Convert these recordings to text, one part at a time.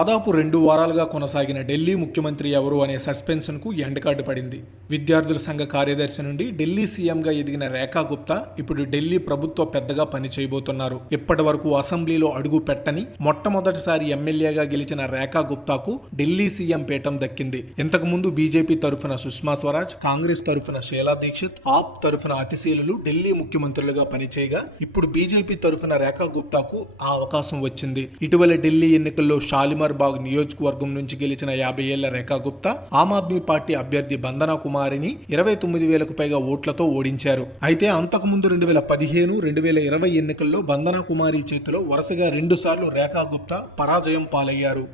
దాదాపు 2 వారాలుగా కొనసాగిన ఢిల్లీ ముఖ్యమంత్రి ఎవరు అనే సస్పెన్షన్కు ఎండకాటు పడింది. విద్యార్థుల సంఘ కార్యదర్శి నుండి ఢిల్లీ సీఎంగా ఎదిగిన రేఖా గుప్తా ఇప్పుడు ఢిల్లీ ప్రభుత్వ పెద్దగా పనిచేయబోతున్నారు. ఇప్పటి వరకు అసెంబ్లీలో అడుగు పెట్టని మొట్టమొదటిసారి ఎమ్మెల్యేగా గెలిచిన రేఖా గుప్తాకు ఢిల్లీ సీఎం పీఠం దక్కింది. ఇంతకు ముందు బీజేపీ తరఫున సుష్మా స్వరాజ్, కాంగ్రెస్ తరఫున షీలా దీక్షిత్, ఆప్ తరఫున అతిశీలులు ఢిల్లీ ముఖ్యమంత్రులుగా పనిచేయగా ఇప్పుడు బీజేపీ తరఫున రేఖా గుప్తాకు ఆ అవకాశం వచ్చింది. ఇటీవల ఢిల్లీ ఎన్నికల్లో షాలిమార్ బాగ్ నియోజకవర్గం నుంచి గెలిచిన 50 ఏళ్ల రేఖా గుప్తా ఆమ్ ఆద్మీ పార్టీ అభ్యర్థి బందనా కుమారిని 29,000కు పైగా ఓట్లతో ఓడించారు. అయితే అంతకుముందు 2015, 2020 ఎన్నికల్లో బందనా కుమారి చేతిలో వరుసగా 2 సార్లు రేఖా గుప్తా పరాజయం పాలయ్యారు.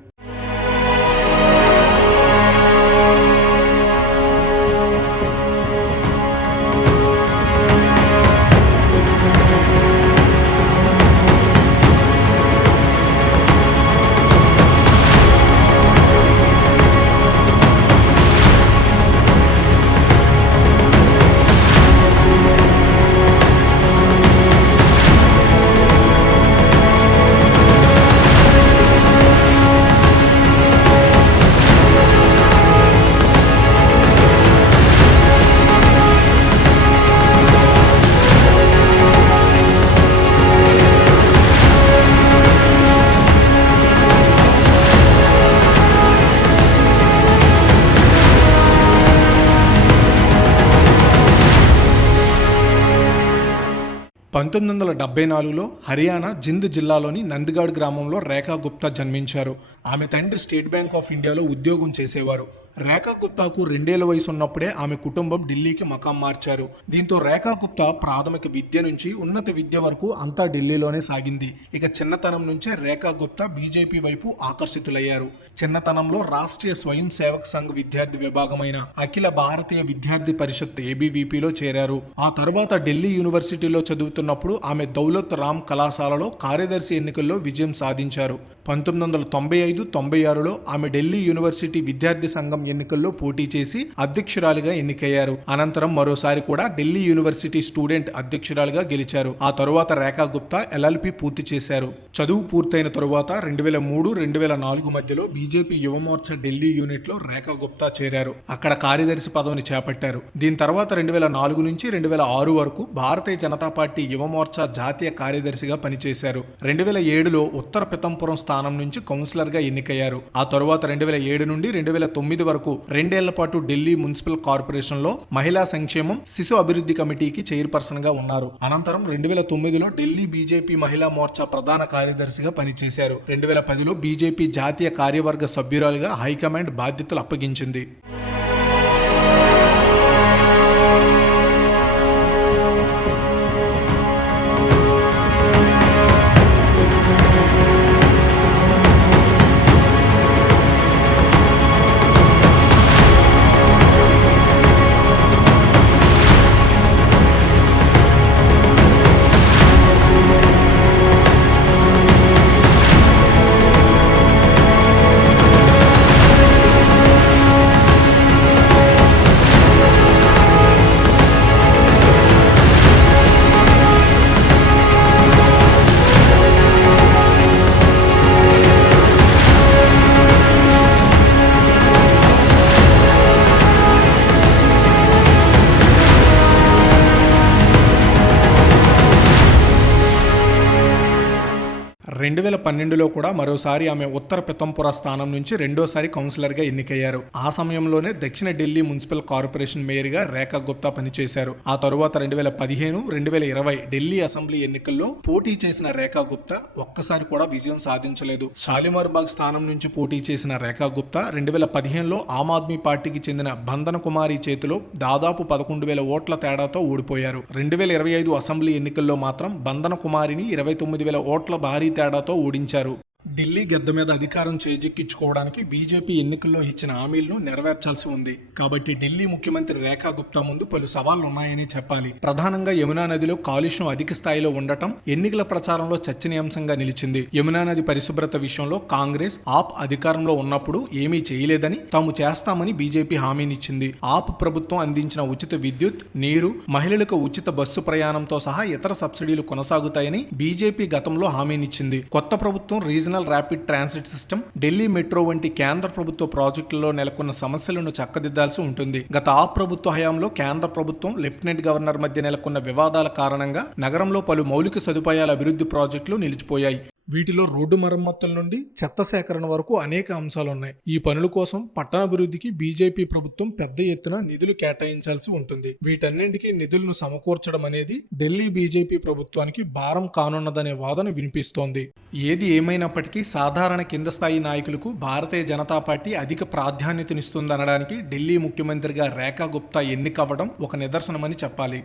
పంతొమ్మిది 1974లో హర్యానా జింద్ జిల్లాలోని నందిగాడ్ గ్రామంలో రేఖా గుప్తా జన్మించారు. ఆమె తండ్రి స్టేట్ బ్యాంక్ ఆఫ్ ఇండియాలో ఉద్యోగం చేసేవారు. రేఖా గుప్తాకు 2 ఏళ్ల వయసు ఉన్నప్పుడే ఆమె కుటుంబం ఢిల్లీకి మకాం మార్చారు. దీంతో రేఖా గుప్తా ప్రాథమిక విద్య నుంచి ఉన్నత విద్య వరకు అంతా ఢిల్లీలోనే సాగింది. ఇక చిన్నతనం నుంచే రేఖా గుప్తా బీజేపీ వైపు ఆకర్షితులయ్యారు. చిన్నతనంలో రాష్ట్రీయ స్వయం సేవక్ సంఘ్ విద్యార్థి విభాగమైన అఖిల భారతీయ విద్యార్థి పరిషత్ ABVPలో చేరారు. ఆ తర్వాత ఢిల్లీ యూనివర్సిటీలో చదువుతున్నప్పుడు ఆమె దౌలత్ రామ్ కళాశాలలో కార్యదర్శి ఎన్నికల్లో విజయం సాధించారు. 1995-96లో ఆమె ఢిల్లీ యూనివర్సిటీ విద్యార్థి సంఘం ఎన్నికల్లో పోటీ చేసి అధ్యక్షురాలిగా ఎన్నికయ్యారు. అనంతరం మరోసారి కూడా ఢిల్లీ యూనివర్సిటీ స్టూడెంట్ అధ్యక్షురాలిగా గెలిచారు. ఆ తరువాత రేఖా గుప్తా LLP పూర్తి చేశారు. చదువు పూర్తయిన తరువాత 2003-2004 మధ్యలో బీజేపీ యువమోర్చా ఢిల్లీ యూనిట్ లో రేఖా గుప్తా చేరారు. అక్కడ కార్యదర్శి పదవిని చేపట్టారు. దీని తర్వాత 2004 నుంచి 2006 వరకు భారతీయ జనతా పార్టీ యువమోర్చా జాతీయ కార్యదర్శిగా పనిచేశారు. 2007లో ఉత్తర పితంపురం స్థానం నుంచి కౌన్సిలర్ గా ఎన్నికయ్యారు. ఆ తరువాత 2007 నుండి 2009 వరకు 2 ఏళ్ల పాటు ఢిల్లీ మున్సిపల్ కార్పొరేషన్ లో మహిళా సంక్షేమం, శిశు అభివృద్ధి కమిటీకి చైర్పర్సన్ గా ఉన్నారు. అనంతరం 2009లో ఢిల్లీ బీజేపీ మహిళా మోర్చా ప్రధాన కార్యదర్శిగా పనిచేశారు. 2010లో బీజేపీ జాతీయ కార్యవర్గ సభ్యురాలుగా హైకమాండ్ బాధ్యతలు అప్పగించింది. రెండు 2012లో కూడా మరోసారి ఆమె ఉత్తర పితంపుర స్థానం నుంచి రెండోసారి కౌన్సిలర్గా ఎన్నికయ్యారు. ఆ సమయంలోనే దక్షిణ ఢిల్లీ మున్సిపల్ కార్పొరేషన్ మేయర్గా రేఖా గుప్తా పనిచేశారు. ఆ తరువాత 2015, 2020 ఢిల్లీ అసెంబ్లీ ఎన్నికల్లో పోటీ చేసిన రేఖా గుప్తా ఒక్కసారి కూడా విజయం సాధించలేదు. షాలిమార్ బాగ్ స్థానం నుంచి పోటీ చేసిన రేఖా గుప్తా 2015లో ఆమ్ ఆద్మీ పార్టీకి చెందిన బందన కుమారి చేతిలో దాదాపు 11,000 ఓట్ల తేడాతో ఓడిపోయారు. 2025 అసెంబ్లీ ఎన్నికల్లో మాత్రం బందన కుమారిని 29,000 ఓట్ల భారీ తేడాతో ఓడించారు. ఢిల్లీ గద్దె మీద అధికారం చేజిక్కించుకోవడానికి బీజేపీ ఎన్నికల్లో ఇచ్చిన హామీలను నెరవేర్చాల్సి ఉంది. కాబట్టి ఢిల్లీ ముఖ్యమంత్రి రేఖా గుప్తా ముందు పలు సవాళ్లు ఉన్నాయని చెప్పాలి. ప్రధానంగా యమునా నదిలో కాలుష్యం అధిక స్థాయిలో ఉండటం ఎన్నికల ప్రచారంలో చర్చనీయాంశంగా నిలిచింది. యమునా నది పరిశుభ్రత విషయంలో కాంగ్రెస్, ఆప్ అధికారంలో ఉన్నప్పుడు ఏమీ చేయలేదని, తాము చేస్తామని బీజేపీ హామీనిచ్చింది. ఆప్ ప్రభుత్వం అందించిన ఉచిత విద్యుత్, నీరు, మహిళలకు ఉచిత బస్సు ప్రయాణంతో సహా ఇతర సబ్సిడీలు కొనసాగుతాయని బీజేపీ గతంలో హామీనిచ్చింది. కొత్త ప్రభుత్వం regional regional rapid transit system, Delhi metro వంటి కేంద్ర ప్రభుత్వ ప్రాజెక్టులలో నెలకొన్న సమస్యలను చక్కదిద్దాల్సి ఉంటుంది. గత ఆప్ ప్రభుత్వ హయాంలో కేంద్ర ప్రభుత్వం, లెఫ్టినెంట్ గవర్నర్ మధ్య నెలకొన్న వివాదాల కారణంగా నగరంలో పలు మౌలిక సదుపాయాల అభివృద్ధి ప్రాజెక్టులు నిలిచిపోయాయి. వీటిలో రోడ్డు మరమ్మతుల నుండి చెత్త సేకరణ వరకు అనేక అంశాలు ఉన్నాయి. ఈ పనుల కోసం పట్టణాభివృద్ధికి బీజేపీ ప్రభుత్వం పెద్ద ఎత్తున నిధులు కేటాయించాల్సి ఉంటుంది. వీటన్నింటికీ నిధులను సమకూర్చడం అనేది ఢిల్లీ బీజేపీ ప్రభుత్వానికి భారం కానున్నదనే వాదన వినిపిస్తోంది. ఏది ఏమైనప్పటికీ సాధారణ కింద స్థాయి నాయకులకు భారతీయ జనతా పార్టీ అధిక ప్రాధాన్యతనిస్తుందనడానికి ఢిల్లీ ముఖ్యమంత్రిగా రేఖా గుప్తా ఎన్నికవ్వడం ఒక నిదర్శనమని చెప్పాలి.